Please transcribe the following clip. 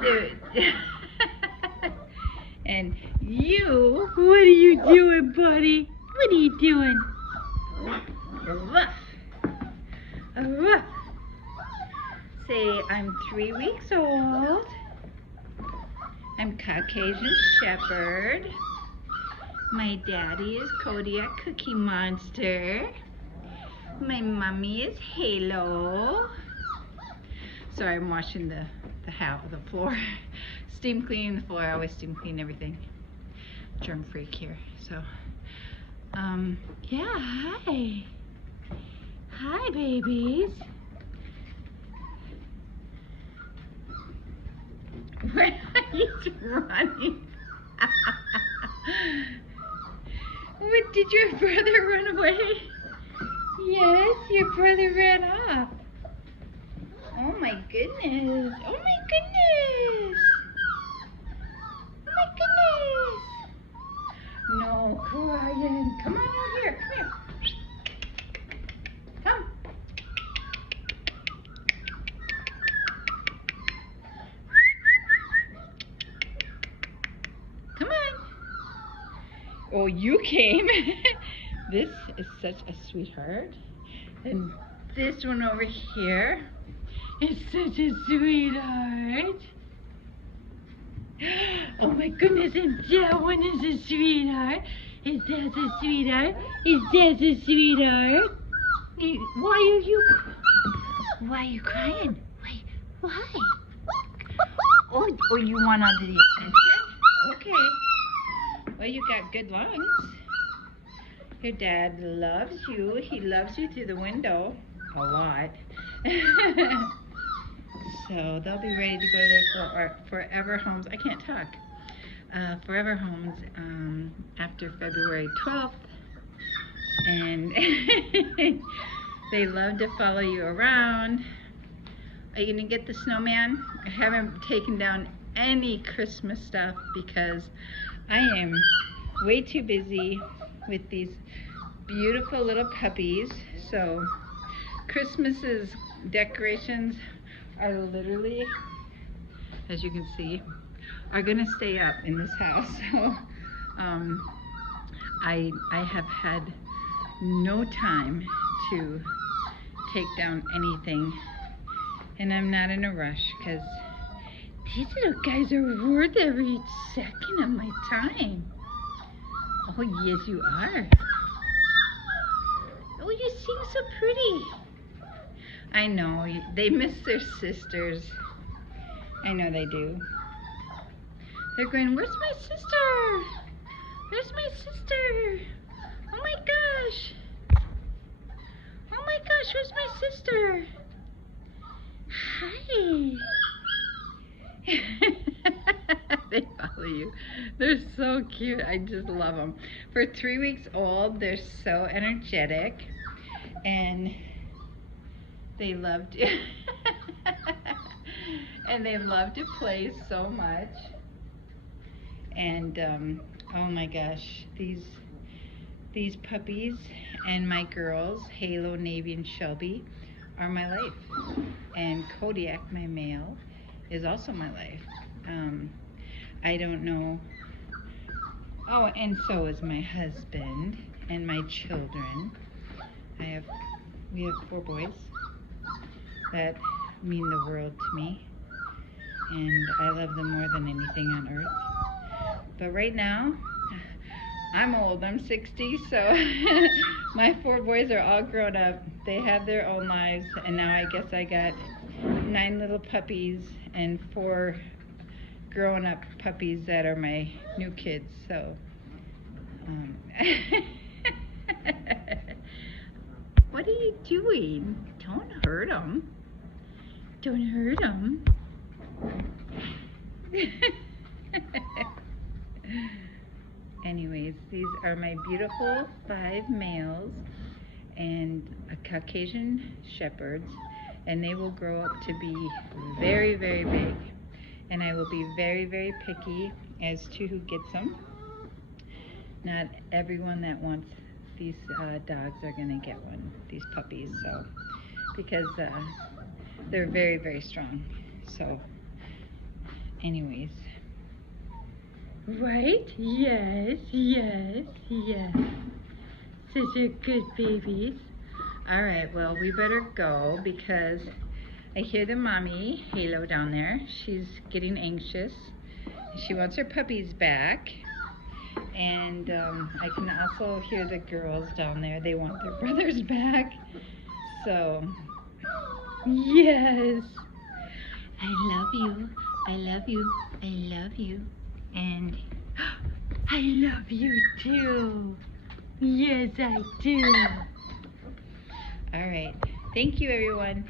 Dude. And you, what are you doing, buddy? What are you doing? Ruff. Ruff. Say, I'm 3 weeks old. I'm Caucasian Shepherd. My daddy is Kodiak Cookie Monster. My mommy is Halo. Sorry, I'm washing the floor. Steam cleaning the floor. I always steam clean everything. Germ freak here. So, yeah, hi. Hi, babies. Where he's running. What, did your brother run away? Yes, your brother ran off. Oh my goodness. Oh my goodness. Oh my goodness. No crying. Come on out here. Come here. Come. Come on. Oh, you came. This is such a sweetheart. And this one over here is such a sweetheart. Oh my goodness, and that one is a sweetheart. Is that a sweetheart? Is that a sweetheart? Why are you crying? Why? Oh, you want all the attention? Okay. Well, you got good lungs. Your dad loves you. He loves you through the window. A lot. So they'll be ready to go to their forever homes. I can't talk. Forever homes after February 12th. And they love to follow you around. Are you going to get the snowman? I haven't taken down any Christmas stuff because I am way too busy with these beautiful little puppies. So Christmas's decorations are literally, as you can see, are gonna stay up in this house. So I have had no time to take down anything, and I'm not in a rush because these little guys are worth every second of my time. Oh, yes, you are. Oh, you seem so pretty. I know, they miss their sisters. I know they do. They're going, where's my sister? Where's my sister? Oh my gosh. Oh my gosh, where's my sister? Hi. They follow you. They're so cute. I just love them. For 3 weeks old, they're so energetic, and they love to and they love to play so much. And oh my gosh, these puppies and my girls, Halo, Navy, and Shelby, are my life. And Kodiak, my male, is also my life. I don't know. Oh, and so is my husband and my children. We have 4 boys that mean the world to me, and I love them more than anything on earth. But right now, I'm old. I'm 60, so my 4 boys are all grown up. They have their own lives, and now I guess I got 9 little puppies and 4 grown-up puppies that are my new kids. So what are you doing? Don't hurt them. Don't hurt them. Anyways, these are my beautiful 5 males and a Caucasian Shepherds, and they will grow up to be very, very big. And I will be very, very picky as to who gets them. Not everyone that wants these dogs are going to get one, these puppies, so, because they're very, very strong. So Anyways. Right? Yes, yes, yes. Such a good babies. All right, well, we better go because I hear the mommy, Halo, down there. She's getting anxious. She wants her puppies back. And I can also hear the girls down there. They want their brothers back. So, Yes. I love you. I love you. I love you. And I love you too. Yes, I do. all right. Thank you, everyone.